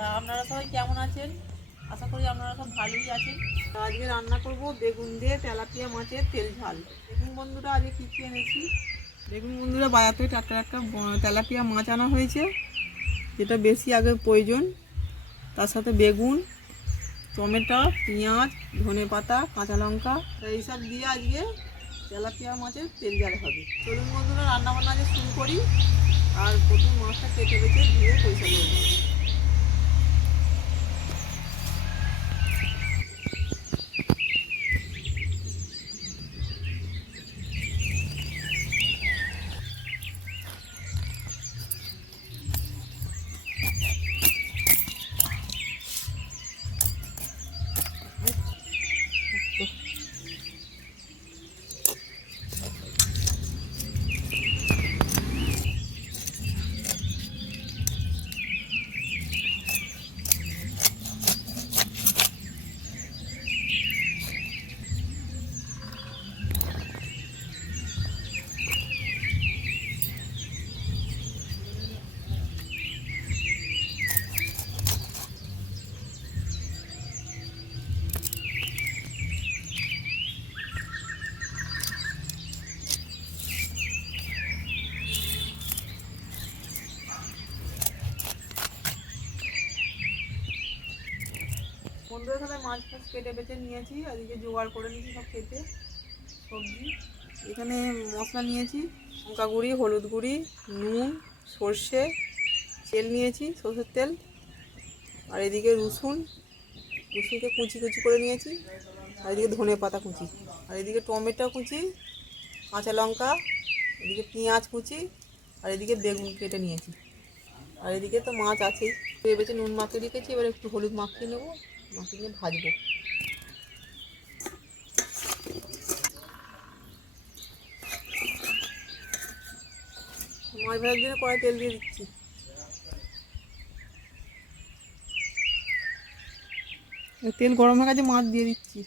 সবাই কেমন আছেন? আশা করি আপনারা সব ভালোই আছেন। আজকে রান্না করব বেগুন দিয়ে তেলাপিয়া মাছের তেল ঝাল। বেগুন বন্ধুরা আজকে কী কী এনেছি? বেগুন বন্ধুরা বাজার থেকে টাটকা টাটকা তেলাপিয়া মাছ আনা হয়েছে, যেটা বেশি আগে প্রয়োজন। তার সাথে বেগুন, টমেটো, পেঁয়াজ, ধনে পাতা, কাঁচা লঙ্কা এইসব দিয়ে আজকে তেলাপিয়া মাছের তেল ঝাল হবে। চলুন বন্ধুরা রান্না বান্না আজকে শুরু করি। আর প্রথম মাছটা কেটে বেছে ধুয়ে পয়সা করব বন্ধুরা তাহলে মাছ ফাছ কেটে বেটে নিয়েছি আর এদিকে জোগাড় করে নিয়েছি সব কেটে, সবজি। এখানে মশলা নিয়েছি, লঙ্কা গুঁড়ি, হলুদ গুঁড়ি, নুন, সর্ষে, তেল নিয়েছি, সর্ষের তেল, আর এদিকে রসুন, রসুনকে কুচি কুচি করে নিয়েছি, আর এদিকে ধনে পাতা কুচি, আর এদিকে টমেটো কুচি, কাঁচা লঙ্কা, এদিকে পেঁয়াজ কুচি, আর এদিকে বেগুন কেটে নিয়েছি। আর এদিকে তো মাছ আছেই ভেবেছি নুন মাখিয়ে রেখেছি, এবার একটু হলুদ মাখিয়ে নেব। মাখিয়ে দিয়ে ভাজবো। মাছ ভাজার জন্য কড়াই তেল দিয়ে দিচ্ছি। তেল গরম হয়ে গেছে, মাছ দিয়ে দিচ্ছি।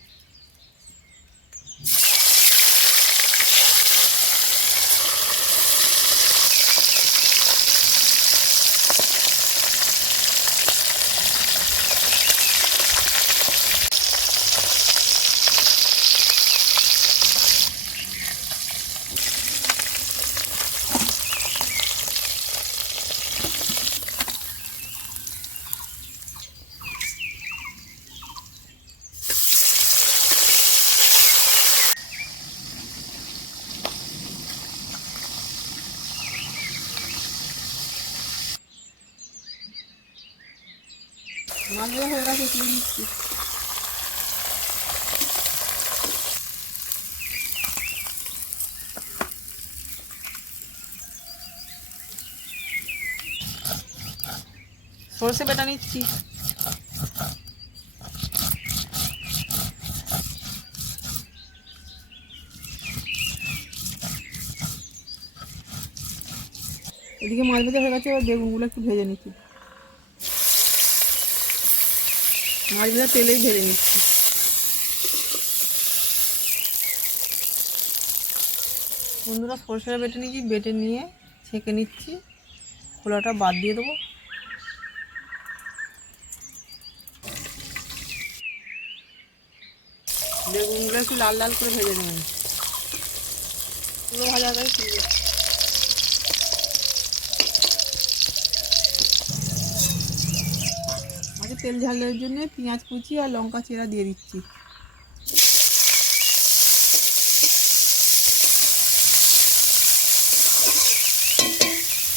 ভাজা হয়ে গেছে সর্ষে বেটা নিচ্ছি। এদিকে মাছ ভাজা হয়ে গেছে, এবার বেগুনগুলো একটু ভেজে নিচ্ছি। মাছ ভাজা তেলেই ভেজে নিচ্ছি। বন্ধুরা সরষেটা বেটে নিচ্ছি বেটে নিয়ে ছেঁকে নিচ্ছি। খোলাটা বাদ দিয়ে দেবো। বেগুনগুলো একটু লাল লাল করে ভেজে নেবেন পুরো ভাজা হবে ঠিক আছে আগে তেল ঝালের জন্য পেঁয়াজ কুচি আর লঙ্কা চেরা দিয়ে দিচ্ছি।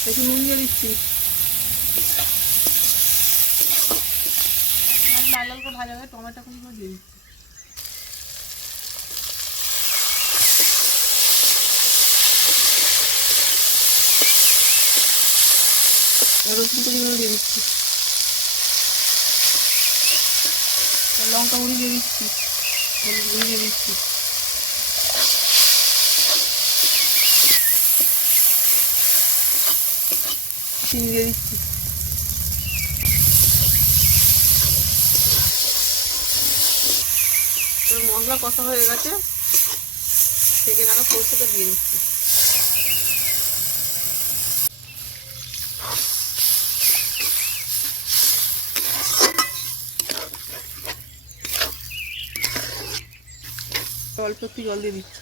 একটু নুন দিয়ে দিচ্ছি। লাল করে ভাজা হবে টমেটো কুচি দিয়ে দিচ্ছি। রসুন কুচিগুলো দিয়ে দিচ্ছি। লঙ্কা গুঁড়ি দিয়ে দিচ্ছি। হলুদ গুঁড়ি দিয়ে দিচ্ছি। চিনি দিয়ে দিচ্ছি। মশলা কষা হয়ে গেছে। থেকে রাখা সরষেটা দিয়ে দিচ্ছি। অল্প একটু জল দিয়ে দিচ্ছি।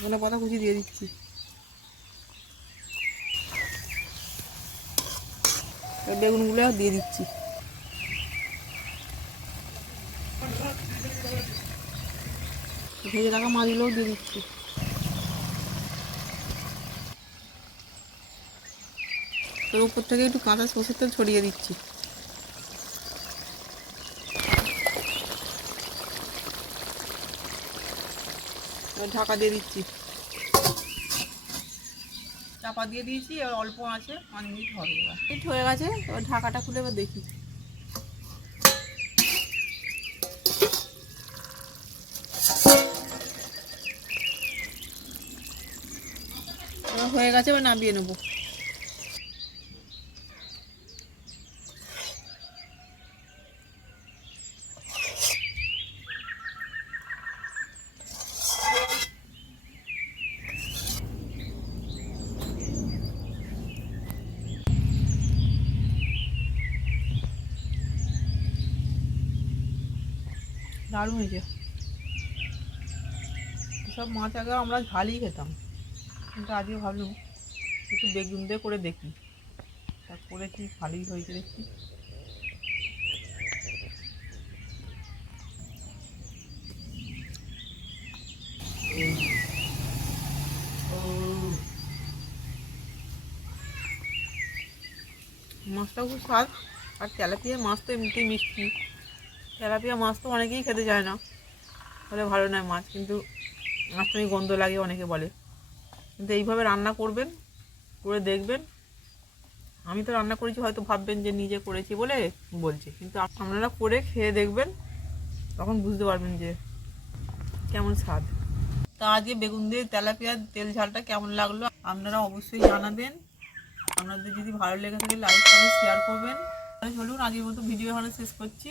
ধনে পাতা কুচি দিয়ে দিচ্ছি। বেগুনগুলো দিয়ে দিচ্ছি। ভেজে রাখা মাছগুলোও দিয়ে দিচ্ছি। এর উপর থেকে একটু কাঁচা সর্ষের তেল ছড়িয়ে দিচ্ছি। ঢাকা দিয়ে দিচ্ছি। চাপা দিয়ে দিয়েছি, এবার অল্প আছে, পাঁচ মিনিট হবে এবার। মিনিট হয়ে গেছে, এবার ঢাকাটা খুলে এবার দেখি। হয়ে গেছে, এবার নামিয়ে নেব। দারুণ হয়েছে। সব মাছ আগে আমরা ঝালই খেতাম। কিন্তু আজকে ভাবলাম, একটু বেগুন দিয়ে করে দেখি। তা করেছি ভালোই হয়েছে দেখছি। মাছটাও খুব স্বাদ। আর তেলাপিয়া মাছ তো এমনিতেই মিষ্টি। তেলাপিয়া মাছ তো অনেকেই খেতে চায় না। বলে ভালো নয় মাছ, কিন্তু মাছটা গন্ধ লাগে অনেকে বলে। কিন্তু এইভাবে রান্না করবেন, করে দেখবেন। আমি তো রান্না করেছি, হয়তো ভাববেন যে নিজে করেছি বলে বলছি। কিন্তু আপনারা করে খেয়ে দেখবেন, তখন বুঝতে পারবেন যে কেমন স্বাদ। তা আজকে বেগুন দিয়ে তেলাপিয়ার তেল ঝালটা কেমন লাগল আপনারা অবশ্যই জানাবেন। আপনাদের যদি ভালো লেগে থাকে লাইক কমেন্ট শেয়ার করবেন। চলুন আজকের মতো ভিডিও এখানে শেষ করছি।